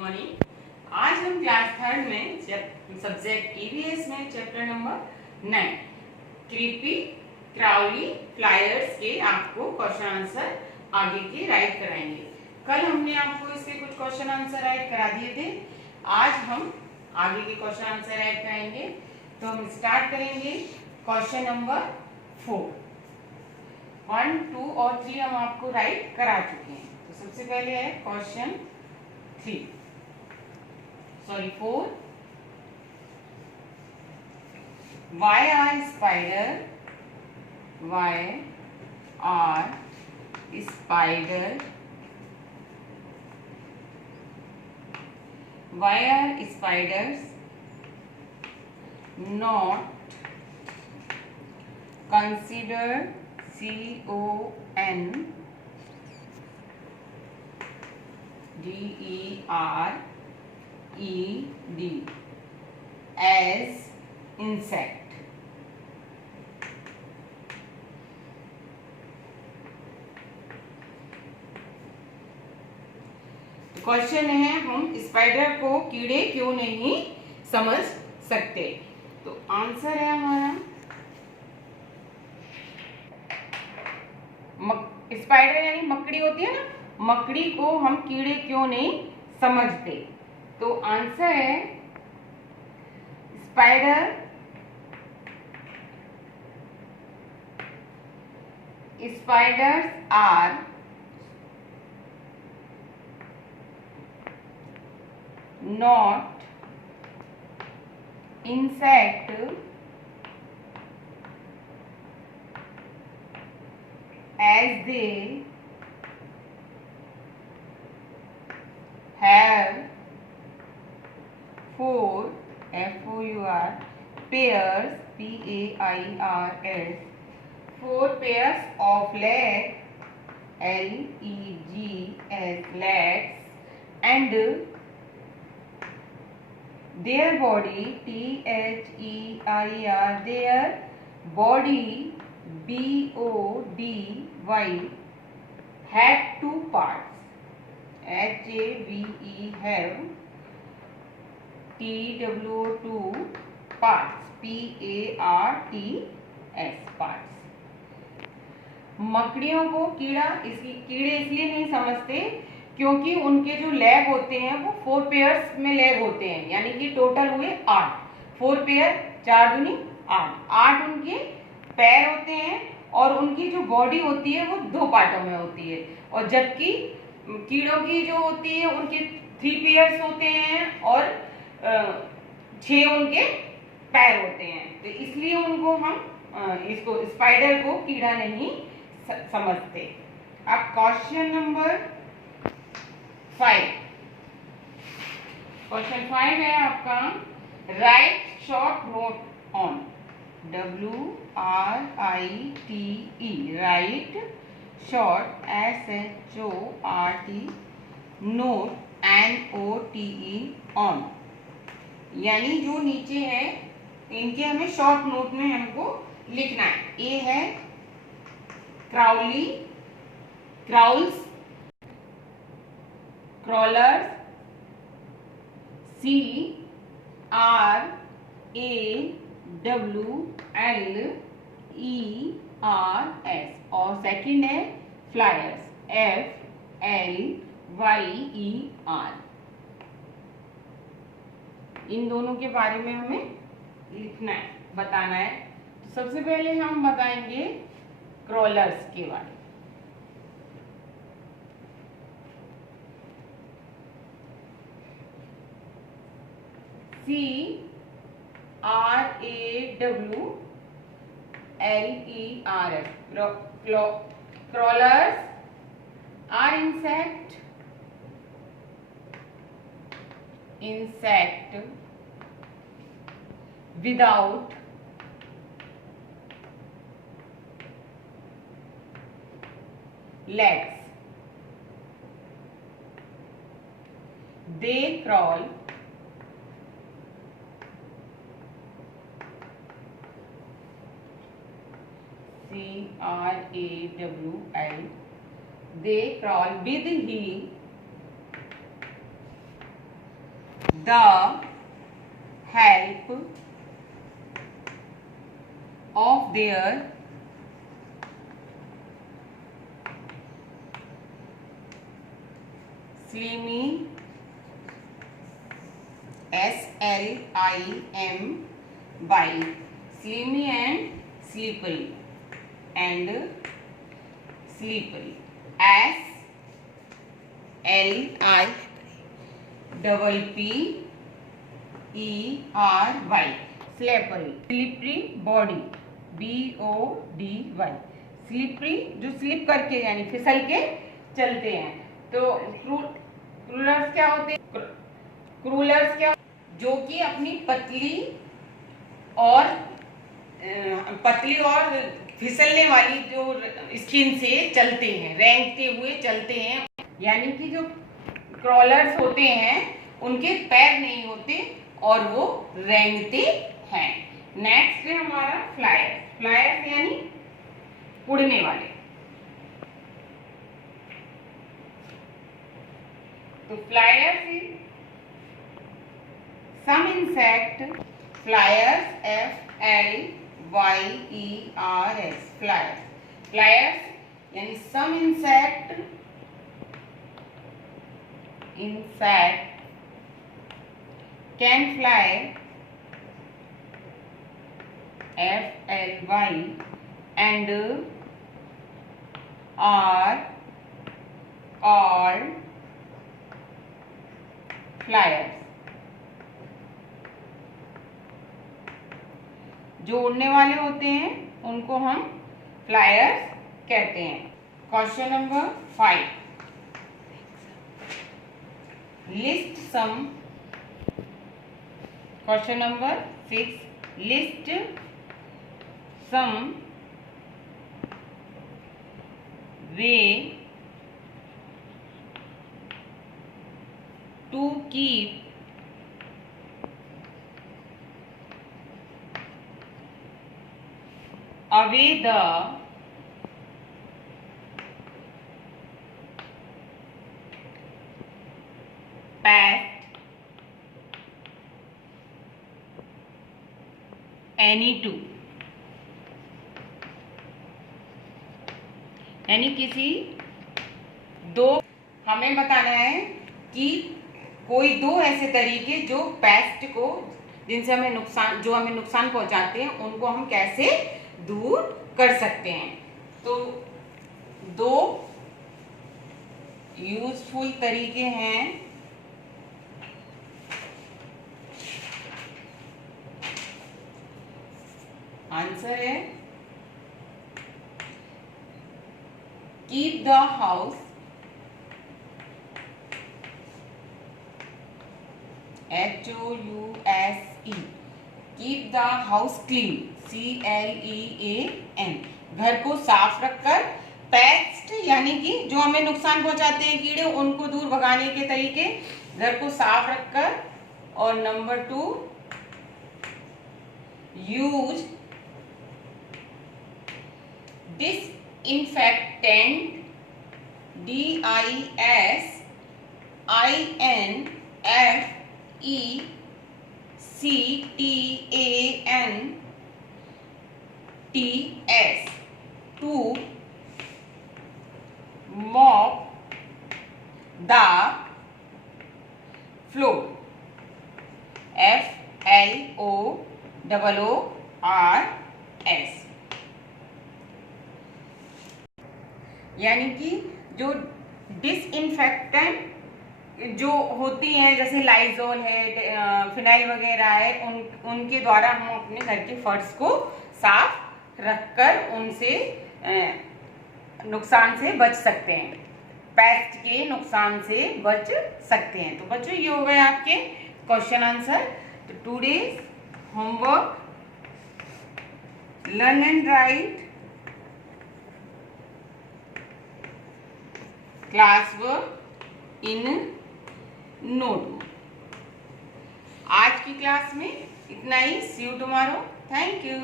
Morning. आज हम class third में सब्जेक्ट ईवीएस में chapter number 9 creepy Crowley flyers के आपको क्वेश्चन आंसर आगे के राइट कराएंगे। कल हमने आपको इसके कुछ क्वेश्चन आंसर राइट करा दिए थे। आज हम आगे के क्वेश्चन आंसर राइट कराएंगे। तो हम स्टार्ट करेंगे क्वेश्चन नंबर 4। 1, 2 और 3 हम आपको राइट करा चुके हैं। तो सबसे पहले है question 4. Why are spider spiders not considered CONDERED as insect? Question है हम स्पाइडर को कीड़े क्यों नहीं समझ सकते। तो आंसर है हमारा स्पाइडर यानी मकड़ी होती है ना, मकड़ी को हम कीड़े क्यों नहीं समझते। तो आंसर है spiders are not insect as they have four pairs four pairs of legs legs and their body their body body have two parts have two parts parts। मकड़ियों को कीड़े इसलिए नहीं समझते क्योंकि उनके जो लेग होते हैं वो 4 पेयर्स में लेग होते हैं, यानी कि टोटल हुए 8। 4 पेयर 4 दूनी 8 उनके पैर होते हैं और उनकी जो बॉडी होती है वो 2 पार्टों में होती है। और जबकि कीड़ों की जो होती है उनके 3 पेयर्स होते हैं और 6 उनके पैर होते हैं। तो इसलिए उनको हम इसको स्पाइडर को कीड़ा नहीं समझते। अब क्वेश्चन नंबर 5। क्वेश्चन 5 है आपका right short note on WRITE right short SHORT note NOTE on, यानी जो नीचे है इनके हमें शॉर्ट नोट में हमको लिखना है। ए है क्राउली क्राउल्स क्रोलर्स CRAWLERS और सेकंड है फ्लायर्स FLYER। इन दोनों के बारे में हमें लिखना है, बताना है। तो सबसे पहले हम बताएंगे क्रोलर्स के बारे में। CRAWLERS crawlers are insect without legs. They crawl CRAWL they crawl with the help of their slimy SLIMY slimy and slippery SLIPPERY slippery slippery body BODY slippery जो स्लिप करके यानी फिसल के चलते हैं। तो क्रूलर्स क्या होते हैं? क्रूलर्स क्या जो कि अपनी पतली और फिसलने वाली जो स्किन से चलते हैं, रेंगते हुए चलते हैं। यानी कि जो क्रॉलर्स होते हैं उनके पैर नहीं होते और वो रेंगते हैं। नेक्स्ट है हमारा फ्लायर्स। फ्लायर्स यानी उड़ने वाले। तो flyers is some insect flyers FLYERS flyers. Flyers यानी some insect can fly FLY and are called flyers। जो उड़ने वाले होते हैं उनको हम फ्लायर्स कहते हैं। Question number 5, list some. Question number 6, list some way to keep away the pest any two। यानी किसी दो, हमें बताना है कि कोई दो ऐसे तरीके जो पेस्ट को, जिनसे हमें नुकसान, जो हमें नुकसान पहुंचाते हैं, उनको हम कैसे दूर कर सकते हैं। तो दो यूजफुल तरीके हैं। आंसर है keep the house HOUSE keep the house clean CLEAN घर को साफ रखकर। पेस्ट यानी कि जो हमें नुकसान पहुंचाते हैं कीड़े, उनको दूर भगाने के तरीके, घर को साफ रखकर। और number 2, use disinfectant DISINFECTANTS to mop the floor FLOORS। यानी कि जो डिसइंफेक्टेंट जो होती हैं, जैसे लाइजोल है, फिनाइल वगैरह है, उनके द्वारा हम अपने घर के फर्श को साफ रखकर उनसे नुकसान से बच सकते हैं, पेस्ट के नुकसान से बच सकते हैं। तो बच्चों, ये हो गए आपके क्वेश्चन आंसर। तो today's homework, learn and right class work in notebook. आज की क्लास में इतना ही। सी यू टुमारो। Thank you.